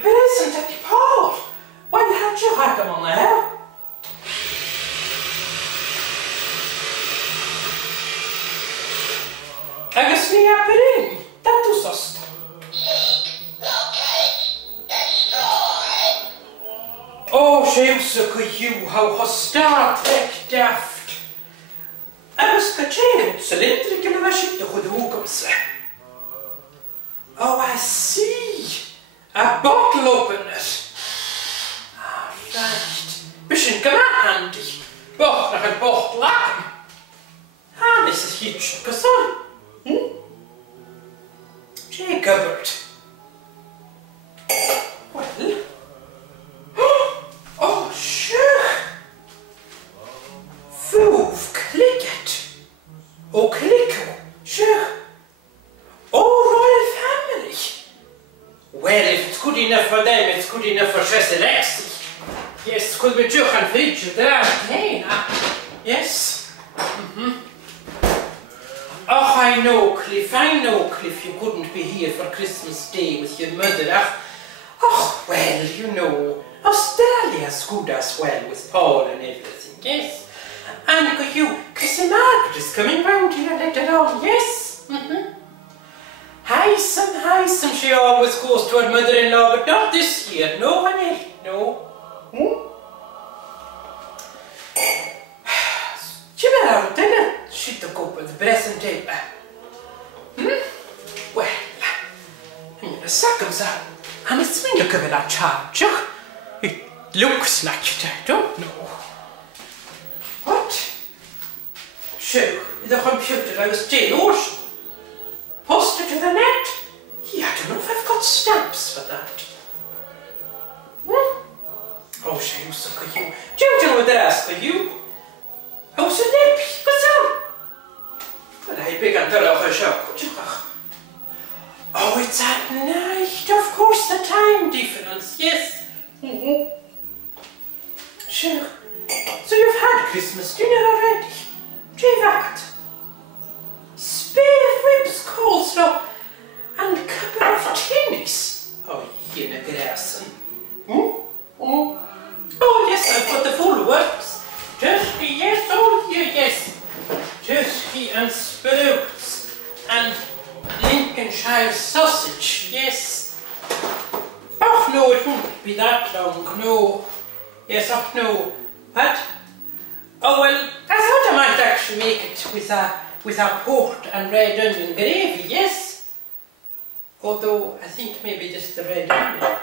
Present at Paul. Well, had you had them on there? Agus ní aperin, that was us. Oh, Sheusa, you how hostile daft. Agus Kachin, cylindric in a ship to Hudugumse. Oh, I see. A bottle opener. Ah, right. Bishin come handy. Boch nach a boch lacken. Ah, Mrs. Hitch, Casson. Jacobert. Well. Oh, sure. Fuv, click it. Oh, click. Sure. Oh, royal family. Well, if it's good enough for them, it's good enough for Chesselexi. Yes, could be Joch and Fridge there. Hey, yes. Oh, I know, Cliff, you couldn't be here for Christmas Day with your mother. Oh, well, you know, Australia's good as well with Paul and everything, yes. And you, Chrissy Margaret is coming round here later on, yes. Heisome, she always goes to her mother-in-law, but not this year, no, honey, no. She went out then, she took up with the dressing table. Well, in the seconds, and it's when you give it a charge. It looks like it, I don't know. What? Sure, the computer I was jailed. Posted to the net. Yeah, I don't know if I've got stamps for that. Oh, shame, so could you. Do you know what they ask for you? How's your nip? What's up? Well, I began to look a shock. Oh, it's at night. Of course, the time difference, yes. Sure. So you've had Christmas dinner already? Javakat. Spare ribs, coleslaw, and a couple of tennis. Oh, you know, Grayson. Oh, yes, I've got the full works. Turkey, yes, oh, yes. Turkey and sprouts and Lincolnshire sausage, yes. Oh, no, it won't be that long, no. Yes, oh, no. What? Oh, well, I thought I might actually make it with a port and red onion gravy, yes? Although, I think maybe just the red onion.